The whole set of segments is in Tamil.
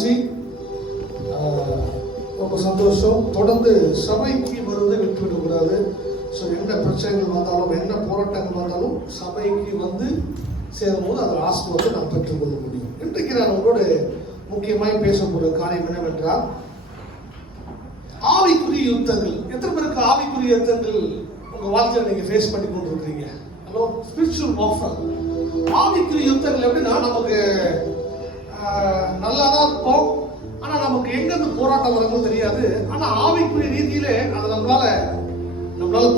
மகிழ்ச்சி, ரொம்ப சந்தோஷம். தொடர்ந்து சபைக்கு வருவதை விட்டுவிடக்கூடாது. ஸோ என்ன பிரச்சனைகள் வந்தாலும், என்ன போராட்டங்கள் வந்தாலும் சபைக்கு வந்து சேரும்போது அதில் ஆசீர்வாதத்தை நாம் பெற்றுக்கொள்ள முடியும். இன்றைக்கு நான் உங்களோட முக்கியமாய் பேசக்கூடிய காரியம் என்னவென்றால், ஆவிக்குரிய யுத்தங்கள். எத்தனை பேருக்கு ஆவிக்குரிய யுத்தங்கள் உங்கள் வாழ்க்கையில் நீங்கள் ஃபேஸ் பண்ணி கொண்டு இருக்கிறீங்க? Hello, spiritual warfare. ஆவிக்குரிய யுத்தங்கள் எப்படின்னா, நமக்கு நல்லா தான் இருக்கும், ஆனால் நமக்கு எங்கேருந்து போராட்டம் வரணும் தெரியாது. ஆனால் ஆவிக்குரிய ரீதியிலே அதை நம்மளால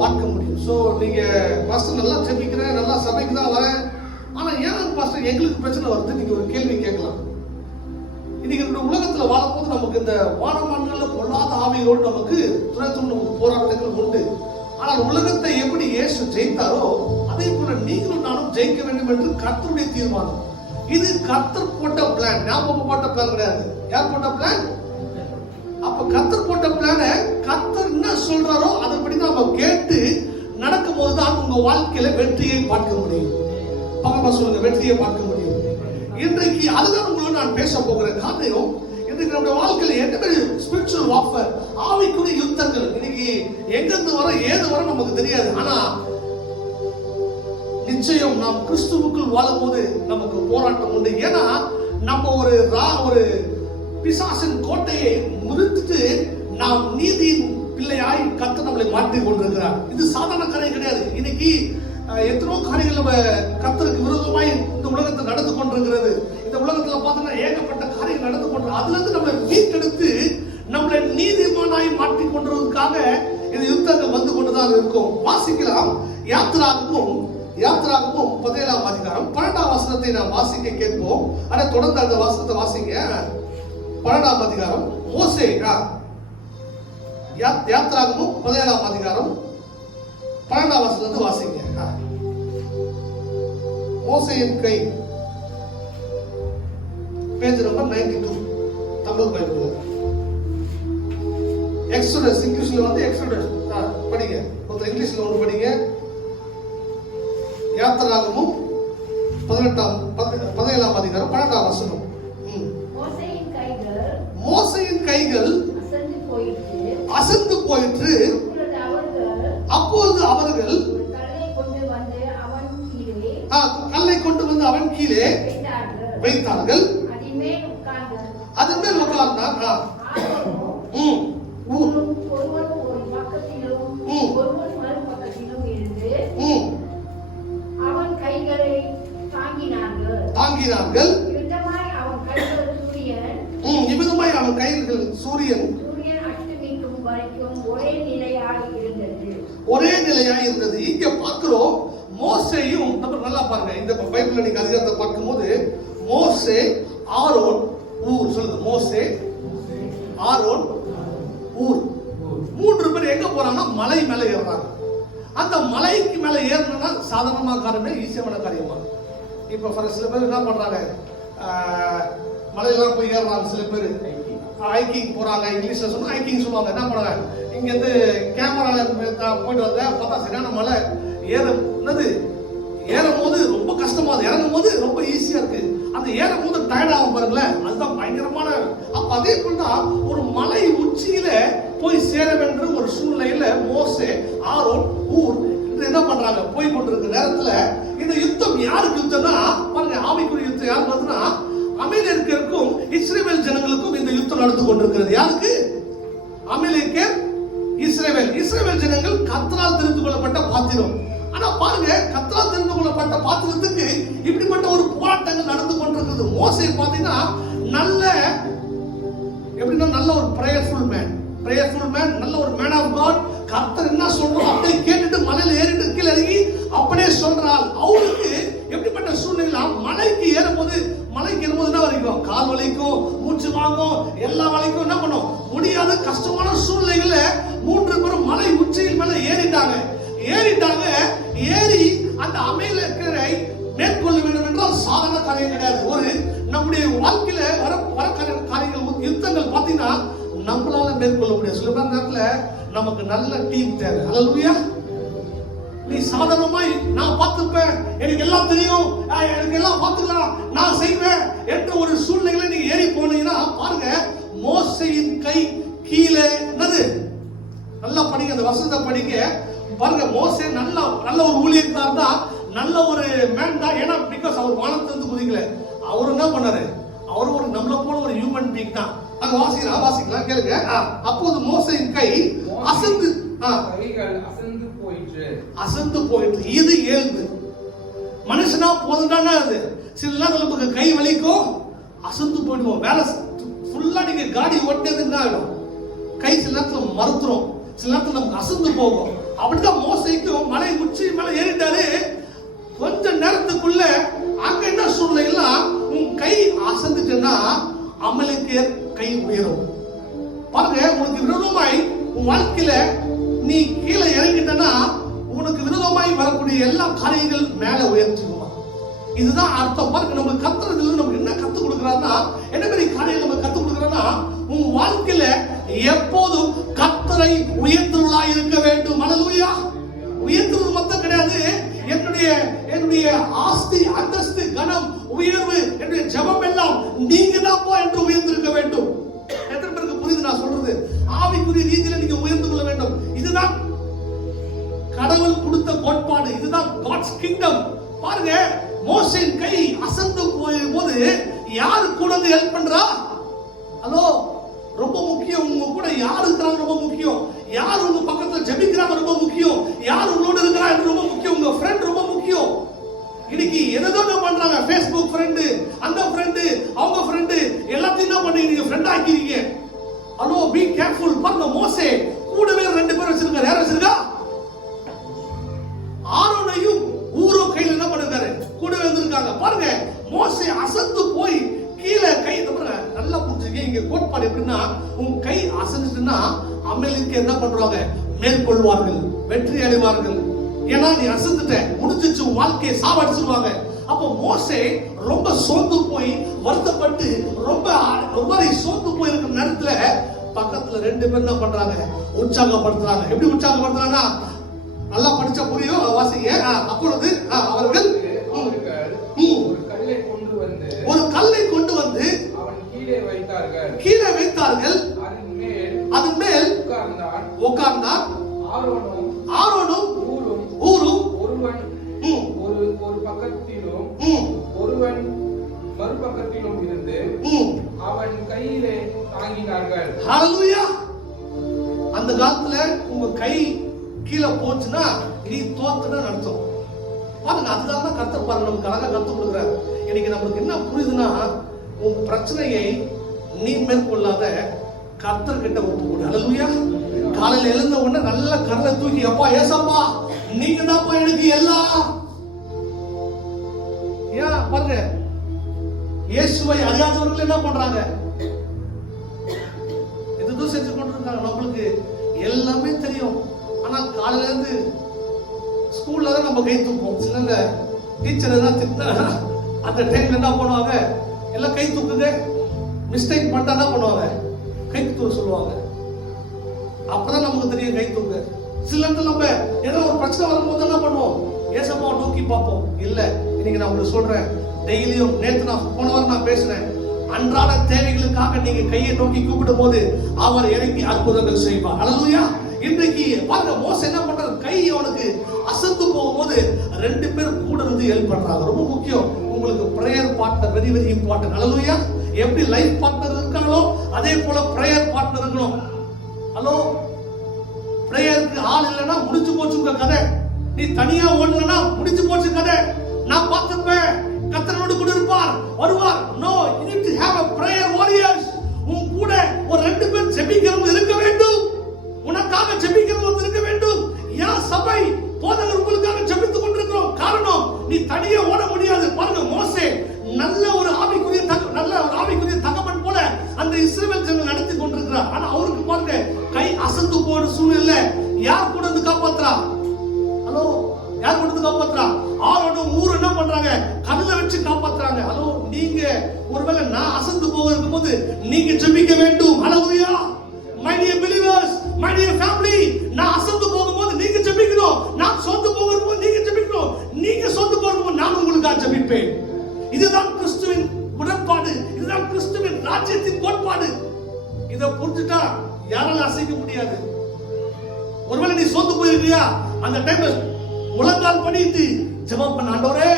பார்க்க முடியும். ஸோ நீங்கள் ஃபஸ்ட்டு நல்லா ஜெபிக்கிறேன், நல்லா சபைக்கு தான் வரேன், ஆனால் ஏன் ஃபஸ்ட்டு எங்களுக்கு பிரச்சனை வருது? நீங்கள் ஒரு கேள்வி கேட்கலாம். இன்னைக்கு இந்த உலகத்தில் வாழும்போது நமக்கு இந்த வானமான்களில் பொல்லாத ஆவியோடு நமக்கு நமக்கு போராட்டங்கள் உண்டு. ஆனால் உலகத்தை எப்படி இயேசு ஜெயித்தாரோ அதே போல நீங்களும் நானும் ஜெயிக்க வேண்டும் என்று கர்த்தருடைய தீர்மானம். இது கர்த்தர் போட்ட பிளான், ஞாபகம் போட்ட பிளான் கிடையாது. யார் போட்ட பிளான்? அப்ப கர்த்தர் போட்ட பிளான கர்த்தர் என்ன சொல்றாரோ அதன்படி நாம கேட்டு நடக்கும் போதுதான் உங்க வாழ்க்கையில வெற்றியை பார்க்க முடியும். பகவா சொல்லுங்க, வெற்றியை பார்க்க முடியும். இன்றைக்கு அதுதான் உங்களோட நான் பேச போகிற காரணம். இன்றைக்கு நம்முடைய வாழ்க்கையில என்ன ஸ்பிரிச்சுவல் வார்ஃபேர், ஆவிக்குரிய யுத்தங்கள் இன்னைக்கு எங்கிருந்து வர ஏது வர நமக்கு தெரியாது. ஆனா நிச்சயம் நாம் கிறிஸ்துவுக்குள் வாழும்போது நமக்கு போராட்டம் உண்டு. ஏன்னா நம்ம ஒரு பிசாசின் கோட்டையை முறித்துட்டு நாம் நீதியின் பிள்ளையாய் கர்த்தர் நம்மளை மாற்றி கொண்டிருக்கிறார். இது சாதாரண காரியம் கிடையாது. இன்னைக்கு எத்தனோ காரியங்கள் நம்ம கர்த்தருக்கு விரோதமாய் இந்த உலகத்தில் நடந்து கொண்டிருக்கிறது. இந்த உலகத்துல பார்த்தோம்னா ஏகப்பட்ட காரியங்கள் நடந்து கொண்டு அதுல இருந்து நம்மளை மீட்டெடுத்து நம்மளை நீதிமானாய் மாற்றி கொண்டிருக்காக இந்த யுத்தங்கள் வந்து கொண்டுதான் இருக்கும். வாசிக்கலாம். யாத்திராகமும் 17ஆம் அதிகாரம் 12ஆம் வசனத்தை நாம் வாசிக்க கேட்போம். ஆனா தொடர்ந்து அந்த வசனத்தை வாசிங்க. 12ஆம் அதிகாரம் மோசே, யாத்திராகமும் 17ஆம் அதிகாரம் 12ஆம் வசனத்தை வாசிங்க. மோசேயின் கை, பேஜ் நம்பர் 92 தமிழ் பைபிள்ல. எக்ஸோடஸ் இங்கிலீஷ்ல வந்து எக்ஸோடஸ் படிங்க. இங்கிலீஷ்ல ஒன்று படிங்க. யாத்திராகமும் 17ஆம் அதிகாரம் 12ஆம் வசனம். மோசேயின் கைகள் அசந்து போயிற்று. அப்பொழுது அவர்கள் கல்லை கொண்டு வந்து அவன் கீழே வைத்தார்கள். அதன் மேல் உட்கார்ந்தார். தாங்கினார்கள். இவ்விதமாய் அவன் கைகள் சூரியன் ஒரே நிலையாய் இருந்தது. இங்க பார்க்கிறோம் மோசேயும், நம்ம நல்லா பாருங்க, இந்த பைபிள்ல நீங்க அதிகாரத்தை பார்க்கும்போது மோசே, ஆரோன், ஊர். சொல்லுங்க, மோசே, ஆரோன், ஊர். 3 பேர் எங்க போறாங்கன்னா மலை மேல ஏறுறாங்க. அந்த மலைக்கு மேல ஏறணும்னா சாதாரணமான காரியமே, ஈஸியான காரியமா. இப்ப சில பேர் என்ன பண்றாங்க, மலையெல்லாம் போய் ஏறுறாங்க. சில பேர் ஹைக்கிங் போறாங்க. இங்கிலீஷ்ல சொன்னா ஹைக்கிங் சொல்லுவாங்க. என்ன பண்றாங்க, இங்க இருந்து கேமரால போயிட்டு வந்த பார்த்தா சரியான மலை ஏறும் போது ரொம்ப கஷ்டமா, இறங்கும் போது ரொம்ப ஈஸியா இருக்கு. அந்த ஏறும் போது டயர்ட் ஆகும் பாருங்களேன், அதுதான் பயங்கரமான. அப்ப அதே போலதான் ஒரு மலை உச்சியில போய் சேர வேண்டிய ஒரு சூழ்நிலையில மோசே, ஆரோன், ஊர் என்ன பண்றாங்க, போய் கொண்டிருக்கிற நேரத்துல இந்த யுத்தம் யாருக்கு யுத்தம்னா பாருங்க, ஆவிக்குரிய யுத்தம் யாருக்கு வருதுன்னா அமலேக்கியருக்கும் இஸ்ரவேல் ஜனங்களுக்கும் இந்த யுத்தம் நடந்து கொண்டிருக்கிறது. யாருக்கு? அமலேக்கியர், இஸ்ரவேல் ஜனங்கள் கர்த்தரால் தெரிந்து கொள்ளப்பட்ட பாத்திரம். ஆனா பாருங்க, கர்த்தரால் தெரிந்து கொள்ளப்பட்ட பாத்திரத்துக்கு இப்படிப்பட்ட ஒரு போராட்டங்கள் நடந்து கொண்டிருக்கிறது. மோசே பாத்தீங்கன்னா நல்ல ஒரு பிரேயர்ஃபுல் மேன், நல்ல ஒரு மேன் ஆஃப் காட். கர்த்தர் என்ன சொல்றோம் அப்படியே கேட்டுட்டு மலையில ஏறிட்டு கீழே இறங்கி அப்படியே சொல்றாள். அவருக்கு எப்படிப்பட்ட சூழ்நிலை, மலைக்கு ஏறும்போது என்ன வரைக்கும், கால் வலிக்கும், மூச்சு வாங்கும், எல்லா வலிக்கும். என்ன பண்ணும் முடியாத கஷ்டமான சூழ்நிலைகள்ல 3 பேரும் மலை உச்சியில் மேல ஏறிட்டாங்க. ஏறி அந்த அமலேக்கியரை மேற்கொள்ள வேண்டும் என்றால் சாதாரண காரியம் கிடையாது. ஒரு நம்முடைய வாழ்க்கையில வர காரியங்கள், யுத்தங்கள் பாத்தீங்கன்னா நம்மளால மேற்கொள்ள முடியாது. சில பேர் நேரத்துல நமக்கு நல்ல டீம் தேவை. அல்லேலூயா. நீ சாதாரணமாய் நான் பார்த்துப்பேன், எனக்கு எல்லாம் தெரியும், எனக்கு எல்லாம் பார்த்துக்கலாம், நான் செய்வேன் என்ற ஒரு சூழ்நிலையில நீங்க ஏறி போனீங்கன்னா பாருங்க, படிக்க பாருங்க, மோசே நல்ல ஒரு ஊழியக்காரர் தான், நல்ல ஒரு மேன் தான். ஏன்னா பிகாஸ் அவர் வானத்திலிருந்து குதிக்கல. அவர் என்ன பண்ணாரு, அவர் ஒரு நம்மள போல ஒரு ஹியூமன் பீயிங் தான். அங்க வாசிக்கலாம் கேளுங்க. அப்போது மோசேயின் கை அசந்து போயிற்று. இது இயல்பு. மனுஷனா போதும்னா அது சில நேரம் நமக்கு கை வலிக்கும், அசந்து போயிடுவோம். வேலை ஃபுல்லா நீங்க காடி ஓட்டினது என்ன ஆகிடும், கை சில நேரத்துல மறுத்துரும், சில நேரத்துல நமக்கு அசந்து போகும். அப்படிதான் மோசைக்கும் மலை உச்சி மேல ஏறிட்டாரு. கொஞ்ச நேரத்துக்குள்ள அங்க என்ன சூழ்நிலைன்னா, உன் கை அசந்துச்சுன்னா அமலேக்கியர் கை உயரும். பாருங்க, உனக்கு விரோதமாய் உன் வாழ்க்கையில நீ கீழே இறங்கிட்டனா உனக்கு விரோதமாய் வரக்கூடிய எல்லா காரியங்கள் மேல உயர்த்துக்குமா. இதுதான் அர்த்தம். பாருங்க, நம்ம கத்துறதுல நமக்கு என்ன கத்து கொடுக்கறாருன்னா, என்ன பெரிய காரியம் நம்ம கத்து கொடுக்கறாருன்னா, உன் வாழ்க்கையில எப்போதும் கர்த்தரை உயர்த்துவதாய் இருக்க வேண்டும். ஹல்லேலூயா. உயர்த்துவது மட்டும் கிடையாது, என்னுடைய ஆஸ்தி, அந்தஸ்து, கனம், உயர்வு, என்னுடைய ஜெபம் எல்லாம் நீங்க தான் போ என்று உயர்ந்திருக்க வேண்டும். எத்தனை பேருக்கு புரியுது நான் சொல்றது? ஆவிக்குரிய ரீதியில நீங்க உயர்ந்து கொள்ள வேண்டும். இதுதான் கடவுள் கொடுத்த கோட்பாடு. இதுதான் காட்ஸ் கிங்டம். பாருங்க, மோசேயின் கை அசந்து போகும்போது யாரு கூட ஹெல்ப் பண்றா? ஹலோ, ரொம்ப முக்கியம். உங்க கூட யார் இருக்கிறாங்க ரொம்ப முக்கியம். யார் உங்க பக்கத்துல ஜெபிக்கிறாங்க ரொம்ப முக்கியம். யார் உங்களோட இருக்கிறாங்க ரொம்ப முக்கியம். உங்க ஃப்ரெண்ட் ரொம்ப முக்கியம். இன்னைக்கு எதோ பண்றாங்க, Facebook ஃப்ரெண்டு, அந்த ஃப்ரெண்டு, அவங்க ஃப்ரெண்டு, எல்லாத்தையும் என்ன பண்ணீங்க, நீங்க ஃப்ரெண்ட் ஆக்கிட்டீங்க. Hello, be careful. பாருங்க, மோசே கூடவே 2 பேர் வச்சிருக்காரு. யார் வச்சிருக்கா? ஆரோனையும் ஊரும் கையில என்ன பண்ணிருக்காரு, கூடவே வந்திருக்காங்க. பாருங்க, மோசே அசந்து போய் கீழே கை நல்லா புரிஞ்சுக்க. இங்க கோட்பாடு எப்படின்னா, உன் கை அசந்துச்சுன்னா அமலேக்கு என்ன பண்றாங்க, மேற்கொள்வார்கள், வெற்றி அடைவார்கள். ஏன்னா நீ அசந்துட்ட, முடிஞ்சிச்சு, உன் வாழ்க்கையை சாவடிச்சிருவாங்க. அப்போ மோசே ரொம்ப சோர்ந்து போய் வருத்தப்பட்டு ரொம்ப சோர்ந்து போய் இருக்கிற நேரத்துல பக்கத்துல 2 பேர் என்ன பண்றாங்க, உற்சாகப்படுத்துறாங்க. எப்படி உற்சாகப்படுத்துறாங்கன்னா, நல்லா படிச்சா புரியும், வாசிங்க. அப்பொழுது அவர்கள் ஒரு கல்லை கொண்டு வந்து கீழே வைத்தார்கள். அதன் மேல் உட்கார்ந்தார். ஆரோனும் ஊரும் ஒரு பக்கத்திலும் ஒருவன் மறுபக்கத்திலும் இருந்து அவன் கையிலே தாங்கினார்கள். ஹல்லேலூயா. அந்த காலத்துல உங்க கை கீழே போச்சுன்னா நீ தோத்துன்னு அர்த்தம். பாருங்க, அதுதான் கர்த்தர் பாருங்க நமக்கு அழகா கத்து கொடுக்குறாரு. இன்னைக்கு நம்மளுக்கு என்ன புரியுதுன்னா, உன் பிரச்சனையை நீ மேற்கொள்ளாத, கர்த்தர் கிட்ட ஒப்புக்கொடு. ஹல்லேலூயா. காலையில எழுந்த உடனே நல்ல கரலை தூக்கி, அப்பா ஏசப்பா நீங்க தான் எனக்கு எல்லாம். ஏன் பாருங்க, இயேசுவை அறியாதவர்கள் என்ன பண்றாங்க, எதுவும் செஞ்சு கொண்டிருக்காங்க. நம்மளுக்கு எல்லாமே தெரியும். ஆனா காலையில இருந்து ஸ்கூல்ல தான் நம்ம கை தூக்குவோம். சில டீச்சர் எல்லாம் திட்டினா அந்த டைம்ல என்ன பண்ணுவாங்க, எல்லாம் கை தூக்குது. மிஸ்டேக் பண்ணிட்டா என்ன பண்ணுவாங்க, கை தூக்க சொல்லுவாங்க. அப்பதான் நமக்கு தெரியும் கை தூக்கு. சில நேரத்தில் நம்ம ஏதோ ஒரு பிரச்சனை வரும்போது என்ன பண்ணுவோம், ஏசப்பாவை நோக்கி பார்ப்போம். இல்ல, இன்னைக்கு நான் உங்களுக்கு சொல்றேன், டெய்லியும் நேற்று நான் போன வாரம் நான் பேசுறேன், அன்றாட தேவைகளுக்காக நீங்க கையை நோக்கி கூப்பிடும் போது அவர் இறங்கி அற்புதங்கள் செய்வார். ஹல்லேலூயா. இன்றைக்கு பாருங்க, மோசே என்ன பண்றாரு, கை அவனுக்கு அசந்து போகும்போது 2 பேர் கூட இருந்து ஹெல்ப் பண்றாங்க. ரொம்ப முக்கியம். உங்களுக்கு prayer partner very very important. Hallelujah. எப்படி லைஃப் பார்ட்னர் இருக்காங்களோ அதே போல பிரேயர் பார்ட்னர் இருக்கணும். ஹலோ, பிரேயருக்கு ஆள் இல்லைன்னா முடிஞ்சு போச்சு உங்க கதை. நீ தனியா ஓடலன்னா முடிஞ்சு போச்சு கதை. நான் பார்த்திருப்பேன், கர்த்தரோடு கூட இருப்பார், வருவார். No, you need to have a prayer warriors. உன் கூட ஒரு 2 பேர் ஜெபிக்கிறவங்க இருக்க வேண்டும். உனக்காக ஜெபிக்கிறவங்க இருக்க வேண்டும். ஏன் சபை போதகர் உங்களுக்காக ஜெபித்துக் கொண்டிருக்கிறோம். காரணம், நீ தனியா ஓட முடியாது. பாருங்க, மோசே நல்ல ஒரு ஆவிக்குரிய தகவன் போல அந்த இஸ்ரவேல் ஜனங்களை நடத்தி கொண்டிருக்கிறார். ஆனா அவருக்கு பாருங்க, கை அசந்து போற சூழ்நிலை. யார் கூட வந்து காப்பாத்துறா? ஹலோ, யார் கூட வந்து காப்பாத்துறா? ஆரோனும் ஊரும் என்ன பண்றாங்க, கல்லை வச்சு காப்பாத்துறாங்க. ஹலோ, நீங்க ஒருவேளை நான் அசந்து போக இருக்கும்போது நீங்க ஜெபிக்க வேண்டும். ஹல்லேலூயா. My dear believers, my dear family, நான் அசந்து போகும்போது நீங்க ஜெபிக்கணும். நான் சோர்ந்து போகும்போது நீங்க ஜெபிக்கணும். நீங்க சோர்ந்து போகும்போது நான் உங்களுக்காக ஜெபிப்பேன். இதுதான் கிறிஸ்துவின் உடன்பாடு. இதுதான் கிறிஸ்துவின் ராஜ்யத்தின் கோட்பாடு. இதை புரிஞ்சுட்டா யாரால அசைக்க முடியாது. ஒருவேளை நீ சோர்ந்து போயிருக்கியா, அந்த டைம்ல முழங்கால் பண்ணிட்டு ஜெபம் பண்ண, ஆண்டவரே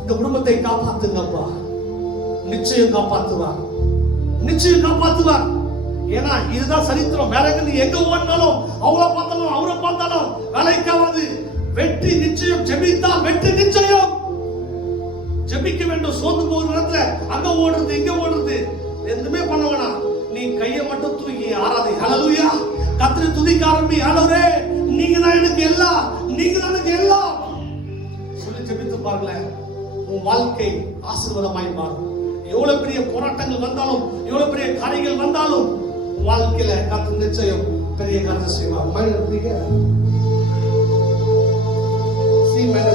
இந்த குடும்பத்தை காப்பாத்துங்கப்பா. நிச்சயம் காப்பாத்துவார், நிச்சயம் காப்பாத்துவார். ஏன்னா இதுதான் சரித்திரம். வேற எங்க நீ எங்க ஓடினாலும், அவளை பார்த்தாலும் அவரை பார்த்தாலும் வேலைக்காவது. வெற்றி நிச்சயம், ஜெபித்தால் வெற்றி நிச்சயம். ஜெபிக்க வேண்டும். சோர்ந்து போகிற நேரத்துல அங்க ஓடுறது இங்க ஓடுறது எதுவுமே பண்ண வேணாம். நீ கையை மட்டும் தூக்கி ஆராதி. ஹல்லேலூயா. கர்த்தரை துதிக்க ஆரம்பி. ஆண்டவரே நீங்க தான் எனக்கு எல்லாம், நீங்க தான் எனக்கு எல்லாம் சொல்லி ஜெபித்து பாருங்களேன். உன் வாழ்க்கை ஆசீர்வாதமாய் மாறும். எவ்வளவு பெரிய போராட்டங்கள் வந்தாலும், எவ்வளவு பெரிய காரியங்கள் வந்தாலும் வாழ்க்கையில கர்த்தர் நிச்சயம் பெரிய காரியம் செய்வார். சி மேல